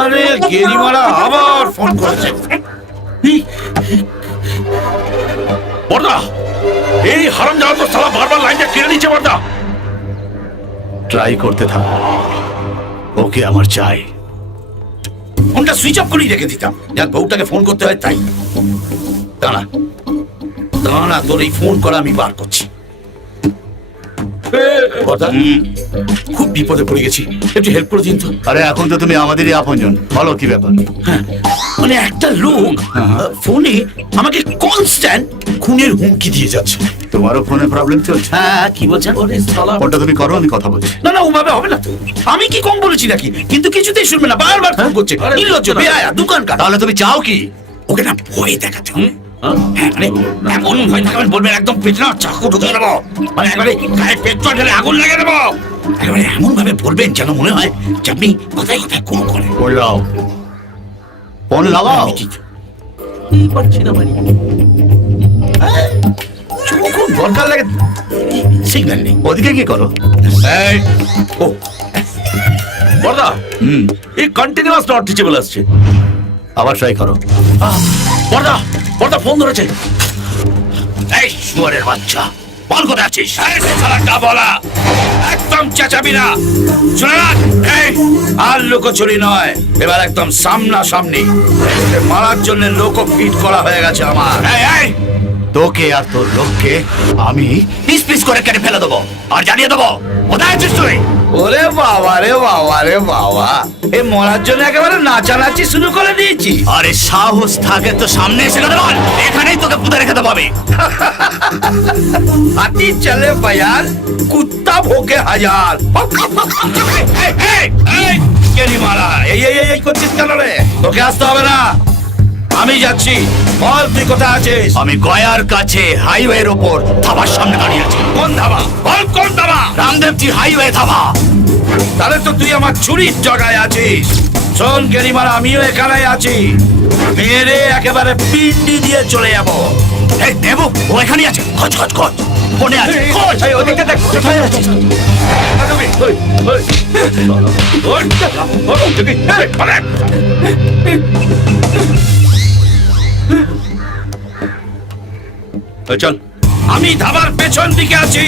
আরে গেরিমারা আবার ফোন করেছে। বড়দা, এই হারামজাদা তো সালা বারবার লাইনটা কেড়ে নিচ্ছে। বড়দা, ট্রাই করতে থাক, ওকে আমার চাই। ফোনটা সুইচ অফ করেই রেখে দিতাম, যার বউটাকে ফোন করতে হয় তাই। দাঁড়া দাঁড়া, তোর এই ফোন করা আমি বার করছি। বড়দা, খুব বিপদে পড়ে গেছি, একটু হেল্প করে দিন তো। আরে এখন তো তুমি আমাদেরই আপনজন, বলো কি ব্যাপার? মানে একটা লোক ফোনে আমাকে কনস্ট্যান্ট খুনের হুমকি দিয়ে যাচ্ছে। তোমারও ফোনে প্রবলেম চলছে? হ্যাঁ, কি বলছেন? ওটা তুমি করো, আমি কথা বলছি। না না, ওভাবে হবে না তো। আমি কি কম বলেছি নাকি? কিন্তু কিছুতেই শুনবে না, বারবার ফোন করছে। নির্লজ্জ, বেহায়া, দোকানকার। তাহলে তুমি চাও কি? ওকে না ভয় দেখাতে হবে। হ্যাঁ, মানে এমন ভয় দেখাবেন, বলবেন একদম পেটে না চাকু ঢুকে দেবো, মানে একবারে গায়ে পেট্রোল ঢেলে আগুন লাগিয়ে দেবো। একেবারে এমন ভাবে বলবেন যেন মনে হয় যে আপনি কথায় কথায় খুন করেন। ফোন লাও, ফোন লাগাও। পারছি না মানে যখন দরকার লাগে সিগন্যাল নেই। ওদিকে কি করো? এই ও বড়দা, এই কন্টিনিউয়াস নট রিচেবল আসছে। আবার ট্রাই করো। বড়দা, বড়দা ফোন ধরেছে। এই শুয়ারের বাচ্চা, বল কোথায় আছিস? এই শালাটা বলা, একদম চেঁচাবি না। শুনে রাখ, এই আর লুকোচুরি নয়, এবার একদম সামনাসামনি। মারার জন্য লোকও ফিট করা হয়ে গেছে আমার। এই এই তোকে আর তোর লোককে আমি পিস পিস করে কেটে ফেলে দেবো আর জানিয়ে দেবো কোথায় আছিস তুই। ওরে বাবা রে বাবা রে বাবা, এ মরার জন্য একেবারে নাচানাচি শুরু করে দিয়েছি। আরে সাহস থাকে তো সামনে এসে কথা বল, এখানেই তোকে পুঁতে রেখে দেবো আমি। হাতি চলে বয়ার, কুত্তা ভোগে হাজার। মারা এই এই এই করছিস কেন রে? তোকে আসতে হবে না, আমি যাচ্ছি। বল তুই কোথায় আছিস? আমি গয়ার কাছে হাইওয়ের ওপর ধাবার সামনে দাঁড়িয়ে আছি। কোন ধাবা? বল কোন ধাবা? রামদেবজি হাইওয়ে ধাবা। তাহলে তো তুই আমার চুরির জায়গায় আছিস। শোন গেরিমারা, আমিও এখানে আছি। মেরে একেবারে পিন্ডি দিয়ে চলে যাবো। এই দেবু, ও এখানেই আছে। খোঁজ খোঁজ খোঁজ, ফোনে আছে। খোঁজ। এই ওদিকটা দেখ, কোথায় আছিস? চল, আমি ধাবার পেছন দিকে আছি।